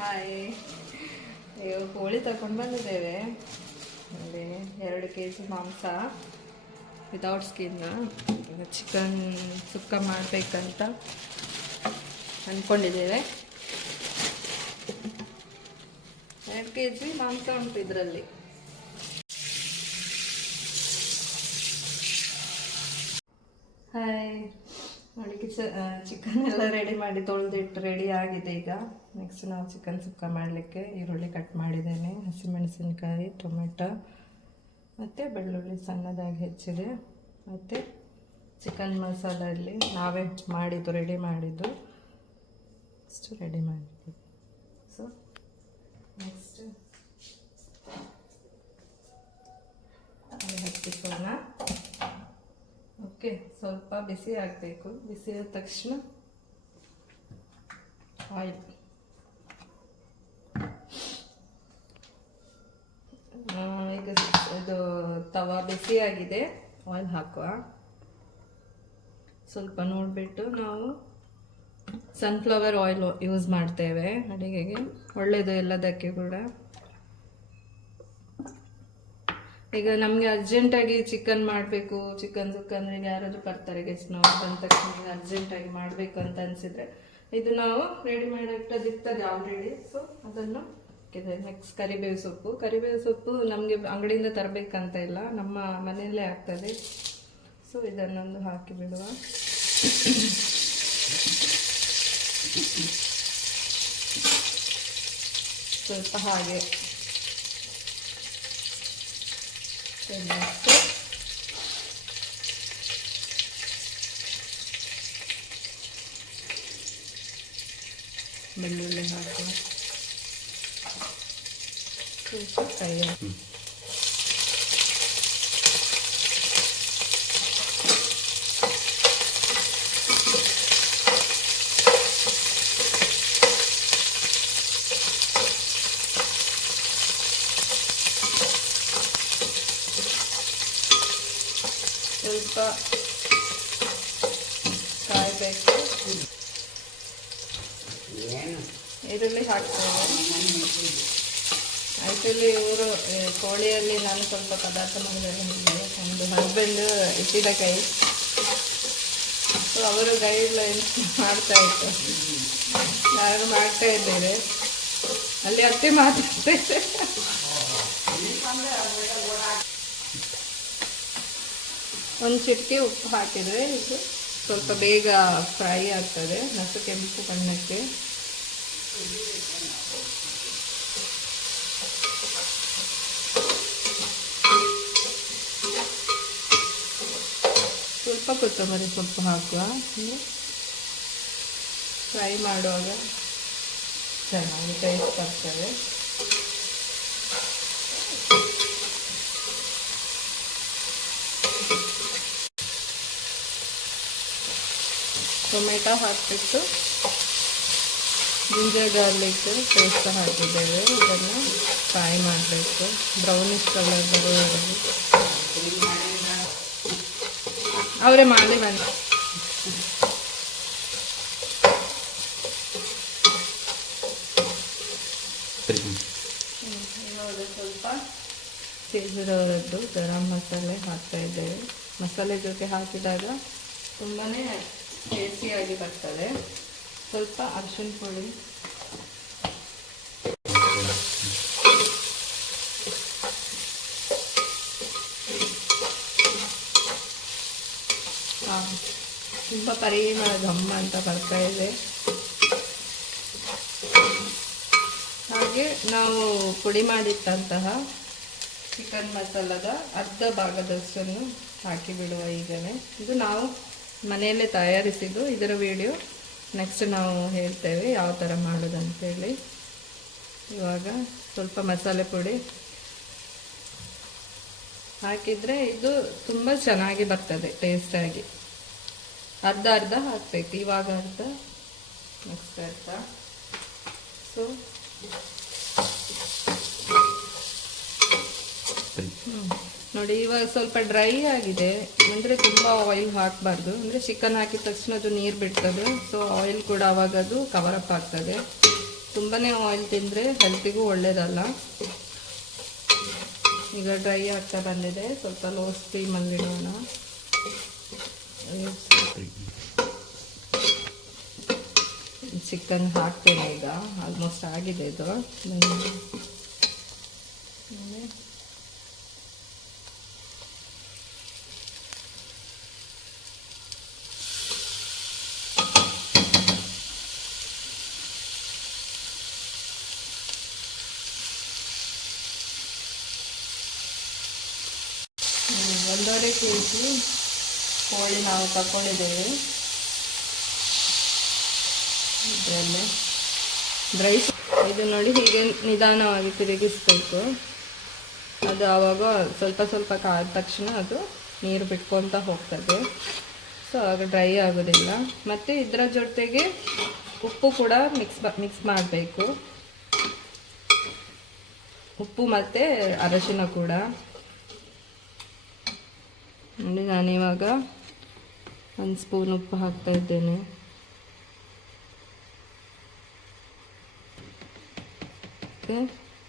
Hi, ಕೋಳಿ ತಗೊಂಡು ಬಂದಿದ್ದೇವೆ. ನೋಡಿ 2 kg ಮಾಂಸ ವಿದೌಟ್ ಸ್ಕಿನ್. ಚಿಕನ್ ಸುಕ್ಕ ಮಾಡಬೇಕಂತ ಅಂದ್ಕೊಂಡಿದ್ದೇವೆ. 2 kg ಮಾಂಸ ಉಂಟು ಇದರಲ್ಲಿ. ಹಾಯ್ ನೋಡಿ, ಚಿಕನ್ ಎಲ್ಲ ರೆಡಿ ಮಾಡಿ ತೊಳೆದಿಟ್ಟು ರೆಡಿ ಆಗಿದೆ. ಈಗ ನೆಕ್ಸ್ಟ್ ನಾವು ಚಿಕನ್ ಸುಕ್ಕ ಮಾಡಲಿಕ್ಕೆ ಈರುಳ್ಳಿ ಕಟ್ ಮಾಡಿದ್ದೇನೆ, ಹಸಿಮೆಣಸಿನಕಾಯಿ, ಟೊಮೆಟೊ ಮತ್ತು ಬೆಳ್ಳುಳ್ಳಿ ಸಣ್ಣದಾಗಿ ಹೆಚ್ಚಿದೆ. ಮತ್ತು ಚಿಕನ್ ಮಸಾಲೆಯಲ್ಲಿ ನಾವೇ ಮಾಡಿದ್ದು, ರೆಡಿ ಮಾಡಿದ್ದು ಅಷ್ಟು ರೆಡಿ ಮಾಡಿದ್ದು. So next ಹಚ್ಚಿಸೋಣ. ಓಕೆ, ಸ್ವಲ್ಪ ಬಿಸಿ ಆಗಬೇಕು. ಬಿಸಿ ಆದ ತಕ್ಷಣ ಆಯಿಲ್. ಈಗ ಇದು ತವಾ ಬಿಸಿಯಾಗಿದೆ, ಆಯಿಲ್ ಹಾಕುವ. ಸ್ವಲ್ಪ ನೋಡಿಬಿಟ್ಟು ನಾವು ಸನ್ಫ್ಲವರ್ ಆಯಿಲ್ ಯೂಸ್ ಮಾಡ್ತೇವೆ ಅಡುಗೆಗೆ, ಒಳ್ಳೆಯದು ಎಲ್ಲದಕ್ಕೆ ಕೂಡ. ಈಗ ನಮಗೆ ಅರ್ಜೆಂಟಾಗಿ ಚಿಕನ್ ಮಾಡಬೇಕು, ಚಿಕನ್ ಸುಕ್ಕ ಅಂದರೆ ಈಗ ಯಾರಾದರೂ ಬರ್ತಾರೆ ಗೆಸ್ಟ್, ನಾವು ಬಂದ ತಕ್ಷಣ ಅರ್ಜೆಂಟಾಗಿ ಮಾಡಬೇಕು ಅಂತ ಅನಿಸಿದರೆ ಇದು ನಾವು ರೆಡಿ ಮಾಡಿಟ್ಟದಿರ್ತದೆ ಆಲ್ರೆಡಿ. ಸೊ ಅದನ್ನು ಹಾಕಿದೆ. ನೆಕ್ಸ್ಟ್ ಕರಿಬೇವು ಸೊಪ್ಪು ನಮಗೆ ಅಂಗಡಿಯಿಂದ ತರಬೇಕಂತ ಇಲ್ಲ, ನಮ್ಮ ಮನೆಯಲ್ಲೇ ಆಗ್ತದೆ. ಸೊ ಇದನ್ನೊಂದು ಹಾಕಿ ಬಿಡುವ. ಸ್ವಲ್ಪ ಹಾಗೆ ಬೆಳ್ಳುಳ್ಳಿ ಹಾಕಿ ಸ್ವಲ್ಪ ಫ್ರೈ ಆಗಿ ಸ್ವಲ್ಪ ಕಾಯಬೇಕು. ಈರುಳ್ಳಿ ಹಾಕ್ತೇವೆ. ಆ್ಯಕ್ಚುಲಿ ಇವರು ಕೋಳಿಯಲ್ಲಿ ನಾನು ಸ್ವಲ್ಪ ಪದಾರ್ಥ ಮಾಡಿದರೆ ಒಂದು ಹಸ್ಬೆಂಡ್ ಇಟ್ಟಿದ ಕೈ, ಸೊ ಅವರು ಗೈಡ್ಲೈನ್ ಮಾಡ್ತಾ ಇತ್ತು, ನಾನು ಮಾಡ್ತಾ ಇದ್ದೇವೆ. ಅಲ್ಲಿ ಅತ್ತೆ ಮಾತಾಡ್ತೇವೆ. ಒಂದು ಚಿಟಿಕೆ ಉಪ್ಪು ಹಾಕಿದರೆ ಇದು ಸ್ವಲ್ಪ ಬೇಗ ಫ್ರೈ ಆಗ್ತದೆ, ಮತ್ತು ಕೆಂಪು ಬಣ್ಣಕ್ಕೆ. ಸ್ವಲ್ಪ ಕೊತ್ತಂಬರಿ ಸೊಪ್ಪು ಹಾಕುವ. ಫ್ರೈ ಮಾಡುವಾಗ ಚೆನ್ನಾಗಿ ಟೇಸ್ಟ್ ಬರ್ತದೆ. ಟೊಮೆಟೊ ಹಾಕಿಬಿಟ್ಟು ಜಿಂಜರ್ ಗಾರ್ಲಿಕ್ ಪೇಸ್ಟ್ ಹಾಕಿದ್ದೇವೆ. ಇದನ್ನು ಫ್ರೈ ಮಾಡಬೇಕು, ಬ್ರೌನಿಷ್ ಕಲರ್ ಬರುವವರೆಗೆ. ಅವರೇ ಮಾಡಿ ಬಂದ. ಸ್ವಲ್ಪ ಕೇಸರದ್ದು ಗರಂ ಮಸಾಲೆ ಹಾಕ್ತಾ ಇದ್ದೇವೆ. ಮಸಾಲೆ ಜೊತೆ ಹಾಕಿದಾಗ ತುಂಬಾ ಟೇಸ್ಟಿಯಾಗಿ ಬರ್ತದೆ. ಸ್ವಲ್ಪ ಅರಿಶಿನ ಪುಡಿ, ತುಂಬ ಪರಿಮಳ ಘಮ್ಮ ಅಂತ ಬರ್ತಾ ಇದೆ. ಹಾಗೆ ನಾವು ಪುಡಿ ಮಾಡಿಟ್ಟಂತಹ ಚಿಕನ್ ಮಸಾಲದ ಅರ್ಧ ಭಾಗದಷ್ಟನ್ನು ಹಾಕಿ ಬಿಡುವ. ಈಗಲೇ ಇದು ನಾವು ಮನೆಯಲ್ಲೇ ತಯಾರಿಸಿದ್ದು. ಇದರ ವಿಡಿಯೋ ನೆಕ್ಸ್ಟ್ ನಾವು ಹೇಳ್ತೇವೆ ಯಾವ ಥರ ಮಾಡೋದಂತೇಳಿ. ಇವಾಗ ಸ್ವಲ್ಪ ಮಸಾಲೆ ಪುಡಿ ಹಾಕಿದರೆ ಇದು ತುಂಬ ಚೆನ್ನಾಗಿ ಬರ್ತದೆ ಟೇಸ್ಟಾಗಿ. ಅರ್ಧ ಅರ್ಧ ಹಾಕಬೇಕು, ಇವಾಗ ಅರ್ಧ, ನೆಕ್ಸ್ಟ್ ಅರ್ಧ. ಸೊ ನೋಡಿ, ಇವಾಗ ಸ್ವಲ್ಪ ಡ್ರೈ ಆಗಿದೆ, ಅಂದರೆ ತುಂಬ ಆಯಿಲ್ ಹಾಕಬಾರ್ದು. ಅಂದರೆ ಚಿಕನ್ ಹಾಕಿದ ತಕ್ಷಣ ಅದು ನೀರು ಬಿಡ್ತದೆ, ಸೊ ಆಯಿಲ್ ಕೂಡ ಆವಾಗ ಅದು ಕವರಪ್ ಆಗ್ತದೆ. ತುಂಬಾ ಆಯಿಲ್ ತಿಂದರೆ ಹೆಲ್ತಿಗೂ ಒಳ್ಳೇದಲ್ಲ. ಈಗ ಡ್ರೈ ಆಗ್ತಾ ಬಂದಿದೆ, ಸ್ವಲ್ಪ ಲೋ ಸ್ಟೀಮಲ್ಲಿ ಇಡೋಣ. ಚಿಕನ್ ಹಾಕ್ತೇನೆ ಈಗ, ಆಲ್ಮೋಸ್ಟ್ ಆಗಿದೆ ಇದು. ಒಂದೂವರೆ kg ಕೋಳಿ ನಾವು ತಗೊಂಡಿದ್ದೇವೆ. ಇದರಲ್ಲೇ ಡ್ರೈ ಇದು ನೋಡಿ, ಹೀಗೆ ನಿಧಾನವಾಗಿ ತಿರುಗಿಸ್ಬೇಕು. ಅದು ಆವಾಗ ಸ್ವಲ್ಪ ಸ್ವಲ್ಪ ಕಾದ ತಕ್ಷಣ ಅದು ನೀರು ಬಿಟ್ಕೊತ ಹೋಗ್ತದೆ. ಸೊ ಆಗ ಡ್ರೈ ಆಗೋದಿಲ್ಲ. ಮತ್ತು ಇದರ ಜೊತೆಗೆ ಉಪ್ಪು ಕೂಡ ಮಿಕ್ಸ್ ಮಾಡಬೇಕು. ಉಪ್ಪು ಮತ್ತು ಅರಶಿನ ಕೂಡ ನೋಡಿ. ನಾನಿವಾಗ 1 ಸ್ಪೂನ್ ಉಪ್ಪು ಹಾಕ್ತಾ ಇದ್ದೇನೆ.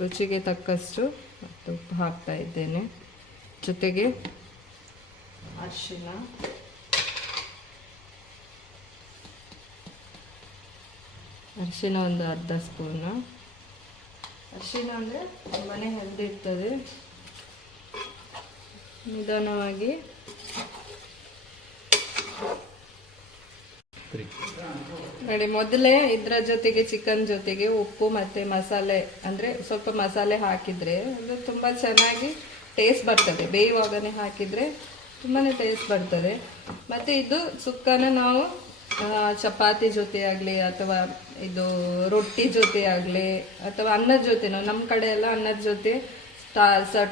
ರುಚಿಗೆ ತಕ್ಕಷ್ಟು ಮತ್ತು ಉಪ್ಪು ಹಾಕ್ತಾ ಇದ್ದೇನೆ. ಜೊತೆಗೆ ಅರಿಶಿನ ಒಂದು ಅರ್ಧ ಸ್ಪೂನು. ಅರಿಶಿನ ಅಂದರೆ ತುಂಬಾ ಹೆಲ್ದಿ ಇರ್ತದೆ. ನಿಧಾನವಾಗಿ ನೋಡಿ, ಮೊದಲೇ ಇದರ ಜೊತೆಗೆ ಚಿಕನ್ ಜೊತೆಗೆ ಉಪ್ಪು ಮತ್ತು ಮಸಾಲೆ, ಅಂದರೆ ಸ್ವಲ್ಪ ಮಸಾಲೆ ಹಾಕಿದರೆ ಅದು ತುಂಬ ಚೆನ್ನಾಗಿ ಟೇಸ್ಟ್ ಬರ್ತದೆ. ಬೇಯುವಾಗನೇ ಹಾಕಿದರೆ ತುಂಬಾ ಟೇಸ್ಟ್ ಬರ್ತದೆ. ಮತ್ತು ಇದು ಸುಕ್ಕನ ನಾವು ಚಪಾತಿ ಜೊತೆ ಆಗಲಿ ಅಥವಾ ಇದು ರೊಟ್ಟಿ ಜೊತೆ ಆಗಲಿ ಅಥವಾ ಅನ್ನದ ಜೊತೆ, ನಮ್ಮ ಕಡೆ ಎಲ್ಲ ಅನ್ನದ ಜೊತೆ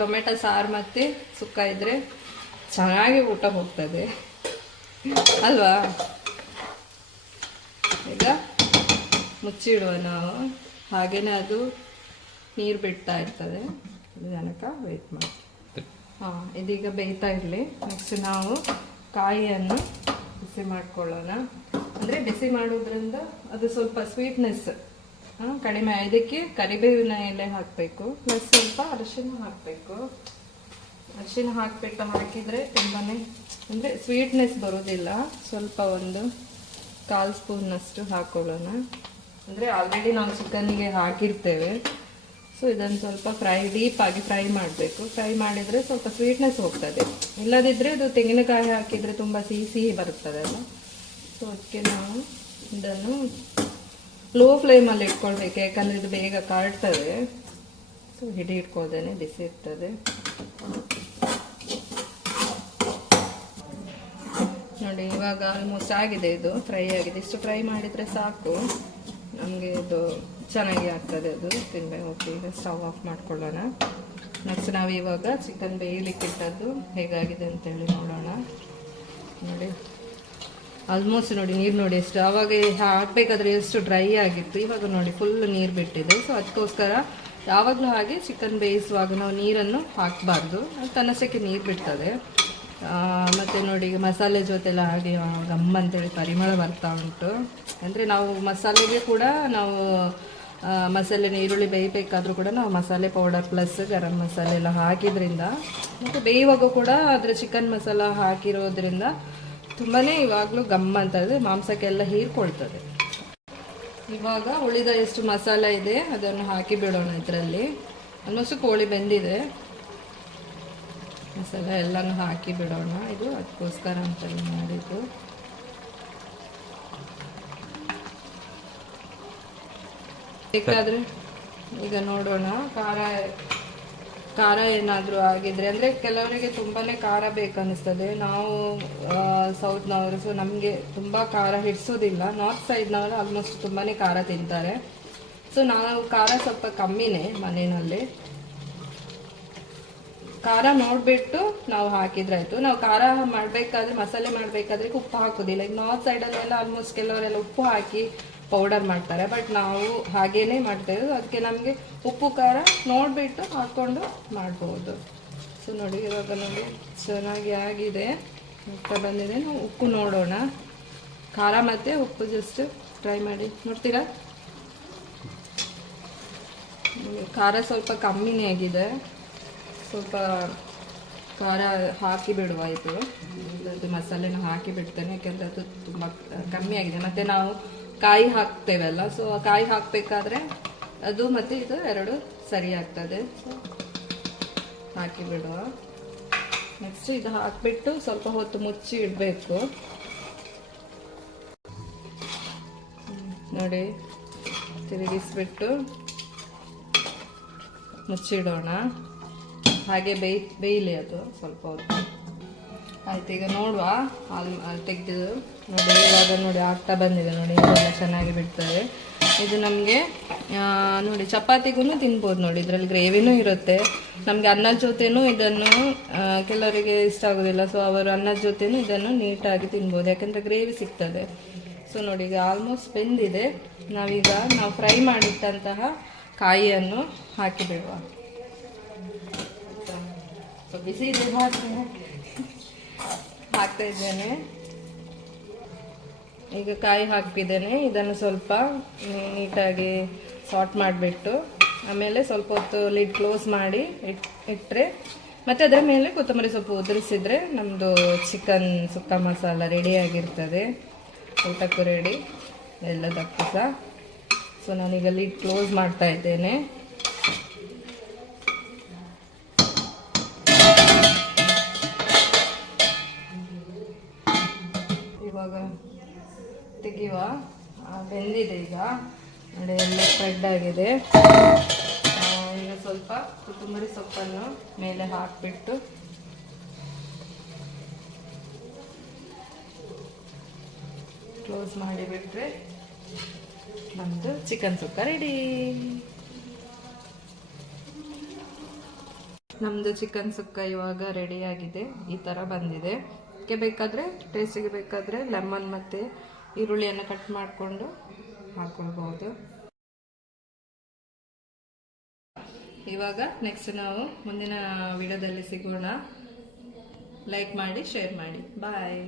ಟೊಮೆಟೊ ಸಾರು ಮತ್ತು ಸುಕ್ಕ ಇದ್ದರೆ ಚೆನ್ನಾಗಿ ಊಟ ಹೋಗ್ತದೆ ಅಲ್ವಾ. ಈಗ ಮುಚ್ಚಿಡುವ ನಾವು, ಹಾಗೇನೆ ಅದು ನೀರು ಬಿಡ್ತಾ ಇರ್ತದೆ. ಜನಕ ವೆಯ್ಟ್ ಮಾಡಿ. ಇದೀಗ ಬೇಯ್ತಾ ಇರಲಿ. ನೆಕ್ಸ್ಟ್ ನಾವು ಕಾಯಿಯನ್ನು ಬಿಸಿ ಮಾಡ್ಕೊಳ್ಳೋಣ. ಅಂದರೆ ಬಿಸಿ ಮಾಡೋದ್ರಿಂದ ಅದು ಸ್ವಲ್ಪ ಸ್ವೀಟ್ನೆಸ್ ಕಡಿಮೆ. ಇದಕ್ಕೆ ಕರಿಬೇವಿನ ಎಲೆ ಹಾಕಬೇಕು, ಪ್ಲಸ್ ಸ್ವಲ್ಪ ಅರಿಶಿನ ಹಾಕಬೇಕು. ಅರಿಶಿನ ಹಾಕಿದರೆ ತುಂಬಾ ಅಂದರೆ ಸ್ವೀಟ್ನೆಸ್ ಬರೋದಿಲ್ಲ. ಸ್ವಲ್ಪ ಒಂದು 1/4 ಸ್ಪೂನ್ನಷ್ಟು ಹಾಕೊಳ್ಳೋಣ. ಅಂದರೆ ಆಲ್ರೆಡಿ ನಾವು ಚಿಕನ್ನಿಗೆ ಹಾಕಿರ್ತೇವೆ. ಸೊ ಇದನ್ನು ಸ್ವಲ್ಪ ಡೀಪಾಗಿ ಫ್ರೈ ಮಾಡಬೇಕು. ಫ್ರೈ ಮಾಡಿದರೆ ಸ್ವಲ್ಪ ಸ್ವೀಟ್ನೆಸ್ ಹೋಗ್ತದೆ. ಇಲ್ಲದಿದ್ದರೆ ಅದು ತೆಂಗಿನಕಾಯಿ ಹಾಕಿದರೆ ತುಂಬ ಸಿಹಿ ಬರ್ತದೆ ಅಲ್ಲ. ಸೊ ಅದಕ್ಕೆ ನಾವು ಇದನ್ನು ಲೋ ಫ್ಲೇಮಲ್ಲಿ ಇಟ್ಕೊಳ್ಬೇಕು, ಯಾಕಂದರೆ ಇದು ಬೇಗ ಕಾಡ್ತದೆ. ಸೊ ಹಿಡಿ ಇಟ್ಕೊಳ್ದೇನೆ ಬಿಸಿ ಇರ್ತದೆ. ನೋಡಿ, ಇವಾಗ ಆಲ್ಮೋಸ್ಟ್ ಆಗಿದೆ, ಇದು ಫ್ರೈ ಆಗಿದೆ. ಇಷ್ಟು ಫ್ರೈ ಮಾಡಿದರೆ ಸಾಕು, ನಮಗೆ ಇದು ಚೆನ್ನಾಗಿ ಆಗ್ತದೆ ಅದು ತಿನ್ಬೇಕು. ಓಕೆ, ಈಗ ಸ್ಟವ್ ಆಫ್ ಮಾಡ್ಕೊಳ್ಳೋಣ. ನೆಕ್ಸ್ಟ್ ನಾವು ಇವಾಗ ಚಿಕನ್ ಬೇಯಲಿಕ್ಕೆ ಇಟ್ಟದ್ದು ಹೇಗಾಗಿದೆ ಅಂತೇಳಿ ನೋಡೋಣ. ನೋಡಿ ಆಲ್ಮೋಸ್ಟ್ ನೋಡಿ, ನೀರು ನೋಡಿ ಎಷ್ಟು, ಆವಾಗ ಹಾಕಬೇಕಾದ್ರೆ ಎಷ್ಟು ಡ್ರೈ ಆಗಿತ್ತು. ಇವಾಗ ನೋಡಿ ಫುಲ್ ನೀರು ಬಿಟ್ಟಿದೆ. ಸೊ ಅದಕ್ಕೋಸ್ಕರ ಯಾವಾಗಲೂ ಹಾಗೆ ಚಿಕನ್ ಬೇಯಿಸುವಾಗ ನಾವು ನೀರನ್ನು ಹಾಕಬಾರ್ದು, ಅದು ತನ್ನಷ್ಟಕ್ಕೆ ನೀರು ಬಿಡ್ತದೆ. ಮತ್ತು ನೋಡಿ, ಮಸಾಲೆ ಜೊತೆಲ್ಲ ಹಾಗೆ ಗಮ್ಮ ಅಂತೇಳಿ ಪರಿಮಳ ಬರ್ತಾ ಉಂಟು. ಅಂದರೆ ನಾವು ಮಸಾಲೆಗೆ ಕೂಡ ನಾವು ಮಸಾಲೆ ಈರುಳ್ಳಿ ಬೇಯಬೇಕಾದ್ರೂ ಕೂಡ ನಾವು ಮಸಾಲೆ ಪೌಡರ್ ಪ್ಲಸ್ ಗರಂ ಮಸಾಲೆ ಎಲ್ಲ ಹಾಕಿದ್ರಿಂದ, ಮತ್ತು ಬೇಯುವಾಗ ಕೂಡ ಅದರ ಚಿಕನ್ ಮಸಾಲ ಹಾಕಿರೋದ್ರಿಂದ ತುಂಬಾ ಇವಾಗಲೂ ಗಮ್ಮ ಅಂತಂದರೆ ಮಾಂಸಕ್ಕೆಲ್ಲ ಹೀರ್ಕೊಳ್ತದೆ. ಇವಾಗ ಉಳಿದ ಎಷ್ಟು ಮಸಾಲ ಇದೆ ಅದನ್ನು ಹಾಕಿ ಬಿಡೋಣ. ಇದರಲ್ಲಿ ಆಲ್ಮೋಸ್ಟ್ ಕೋಳಿ ಬೆಂದಿದೆ. ಮಸಾಲ ಎಲ್ಲನೂ ಹಾಕಿ ಬಿಡೋಣ. ಇದು ಅದಕ್ಕೋಸ್ಕರ ಅಂತೇಳಿ ಮಾಡಿದ್ದು. ಬೇಕಾದರೆ ಈಗ ನೋಡೋಣ ಖಾರ ಏನಾದರೂ ಆಗಿದ್ರೆ. ಅಂದರೆ ಕೆಲವರಿಗೆ ತುಂಬಾ ಖಾರ ಬೇಕನ್ನಿಸ್ತದೆ. ನಾವು ಸೌತ್ನವರು, ಸೊ ನಮಗೆ ತುಂಬ ಖಾರ ಹಿಡಿಸೋದಿಲ್ಲ. ನಾರ್ತ್ ಸೈಡ್ನವರು ಆಲ್ಮೋಸ್ಟ್ ತುಂಬಾ ಖಾರ ತಿಂತಾರೆ. ಸೊ ನಾವು ಖಾರ ಸ್ವಲ್ಪ ಕಮ್ಮಿನೇ ಮನೆಯಲ್ಲಿ. ಖಾರ ನೋಡಿಬಿಟ್ಟು ನಾವು ಹಾಕಿದ್ರಾಯ್ತು. ನಾವು ಖಾರ ಮಾಡಬೇಕಾದ್ರೆ, ಮಸಾಲೆ ಮಾಡಬೇಕಾದ್ರೆ ಉಪ್ಪು ಹಾಕೋದಿಲ್ಲ. ಈಗ ನಾರ್ತ್ ಸೈಡಲ್ಲೆಲ್ಲ ಆಲ್ಮೋಸ್ಟ್ ಕೆಲವರೆಲ್ಲ ಉಪ್ಪು ಹಾಕಿ ಪೌಡರ್ ಮಾಡ್ತಾರೆ, ಬಟ್ ನಾವು ಹಾಗೇನೆ ಮಾಡ್ತೇವೆ. ಅದಕ್ಕೆ ನಮಗೆ ಉಪ್ಪು ಖಾರ ನೋಡಿಬಿಟ್ಟು ಹಾಕ್ಕೊಂಡು ಮಾಡ್ಬೋದು. ಸೊ ನೋಡಿ, ಇವಾಗ ನೋಡಿ ಚೆನ್ನಾಗಿ ಆಗಿದೆ, ಉಪ್ಪು ಬಂದಿದೆ. ನಾವು ಉಪ್ಪು ನೋಡೋಣ. ಖಾರ ಮತ್ತು ಉಪ್ಪು ಜಸ್ಟ್ ಟ್ರೈ ಮಾಡಿ ನೋಡ್ತೀರಾ. ಖಾರ ಸ್ವಲ್ಪ ಕಮ್ಮಿನೇ ಆಗಿದೆ, ಸ್ವಲ್ಪ ಖಾರ ಹಾಕಿ ಬಿಡುವ ಇದು. ಅದು ಮಸಾಲೆನ ಹಾಕಿ ಬಿಡ್ತೇನೆ, ಯಾಕೆಂದರೆ ಅದು ತುಂಬ ಕಮ್ಮಿ ಆಗಿದೆ. ಮತ್ತು ನಾವು ಕಾಯಿ ಹಾಕ್ತೇವಲ್ಲ, ಸೊ ಕಾಯಿ ಹಾಕಬೇಕಾದ್ರೆ ಅದು ಮತ್ತು ಇದು ಎರಡು ಸರಿ ಆಗ್ತದೆ. ಸೊ ಹಾಕಿ ಬಿಡುವ. ನೆಕ್ಸ್ಟ್ ಇದು ಹಾಕಿಬಿಟ್ಟು ಸ್ವಲ್ಪ ಹೊತ್ತು ಮುಚ್ಚಿ ಇಡಬೇಕು. ನೋಡಿ, ತಿರುಗಿಸ್ಬಿಟ್ಟು ಮುಚ್ಚಿಡೋಣ. ಹಾಗೆ ಬೇಯಲಿ ಅದು ಸ್ವಲ್ಪ ಹೊತ್ತು. ಆಯ್ತು, ಈಗ ನೋಡುವ. ತೆಗೆದು ನೋಡಿ, ಇವಾಗ ನೋಡಿ ಆಗ್ತಾ ಬಂದಿದೆ ನೋಡಿ, ಇದೆಲ್ಲ ಚೆನ್ನಾಗಿ ಬಿಡ್ತದೆ. ಇದು ನಮಗೆ ನೋಡಿ ಚಪಾತಿಗೂ ತಿನ್ಬೋದು ನೋಡಿ, ಇದರಲ್ಲಿ ಗ್ರೇವಿನೂ ಇರುತ್ತೆ. ನಮಗೆ ಅನ್ನದ ಜೊತೆನೂ ಇದನ್ನು ಕೆಲವರಿಗೆ ಇಷ್ಟ ಆಗೋದಿಲ್ಲ, ಸೊ ಅವರು ಅನ್ನದ ಜೊತೆನೂ ಇದನ್ನು ನೀಟಾಗಿ ತಿನ್ಬೋದು, ಯಾಕೆಂದರೆ ಗ್ರೇವಿ ಸಿಗ್ತದೆ. ಸೊ ನೋಡಿ, ಈಗ ಆಲ್ಮೋಸ್ಟ್ ಬೆಂದಿದೆ. ನಾವು ಫ್ರೈ ಮಾಡಿಟ್ಟಂತಹ ಕಾಯಿಯನ್ನು ಹಾಕಿಬಿಡುವ. ಸೊ ಬಿಸಿ ಇದೆ, ಹಾಕ್ತಾ ಇದ್ದೇನೆ. ಈಗ ಕಾಯಿ ಹಾಕಿದ್ದೇನೆ. ಇದನ್ನು ಸ್ವಲ್ಪ ನೀಟಾಗಿ ಸಾರ್ಟ್ ಮಾಡಿಬಿಟ್ಟು ಆಮೇಲೆ ಸ್ವಲ್ಪ ಹೊತ್ತು ಲಿಡ್ ಕ್ಲೋಸ್ ಮಾಡಿ ಇಟ್ಟರೆ, ಮತ್ತು ಅದರ ಮೇಲೆ ಕೊತ್ತಂಬರಿ ಸೊಪ್ಪು ಉದುರಿಸಿದರೆ ನಮ್ಮದು ಚಿಕನ್ ಸುಕ್ಕ ಮಸಾಲ ರೆಡಿಯಾಗಿರ್ತದೆ. ಊಟಕ್ಕೂ ರೆಡಿ, ಎಲ್ಲದಕ್ಕೂ ಸಹ. ಸೊ ನಾನೀಗ ಲಿಡ್ ಕ್ಲೋಸ್ ಮಾಡ್ತಾ ಇದ್ದೇನೆ. ಇವಾಗ ತೆಗಿಯುವ. ಬೆಂದಿದೆ ಈಗ ನೋಡಿ, ಎಲ್ಲ ಸ್ಪ್ರೆಡ್ ಆಗಿದೆ. ಈಗ ಸ್ವಲ್ಪ ಕೊತ್ತಂಬರಿ ಸೊಪ್ಪನ್ನು ಮೇಲೆ ಹಾಕಿಬಿಟ್ಟು ಕ್ಲೋಸ್ ಮಾಡಿಬಿಟ್ರೆ ನಮ್ಮದು ಚಿಕನ್ ಸುಕ್ಕ ರೆಡಿ. ನಮ್ಮದು ಚಿಕನ್ ಸುಕ್ಕ ಇವಾಗ ರೆಡಿಯಾಗಿದೆ. ಈ ಥರ ಬಂದಿದೆ. ಬೇಕಾದರೆ ಟೇಸ್ಟಿಗೆ ಬೇಕಾದರೆ ಲೆಮನ್ ಮತ್ತು ಈರುಳ್ಳಿಯನ್ನು ಕಟ್ ಮಾಡಿಕೊಂಡು ಹಾಕ್ಕೊಳ್ಬೋದು. ಇವಾಗ ನೆಕ್ಸ್ಟ್ ನಾವು ಮುಂದಿನ ವಿಡಿಯೋದಲ್ಲಿ ಸಿಗೋಣ. ಲೈಕ್ ಮಾಡಿ, ಶೇರ್ ಮಾಡಿ. ಬಾಯ್.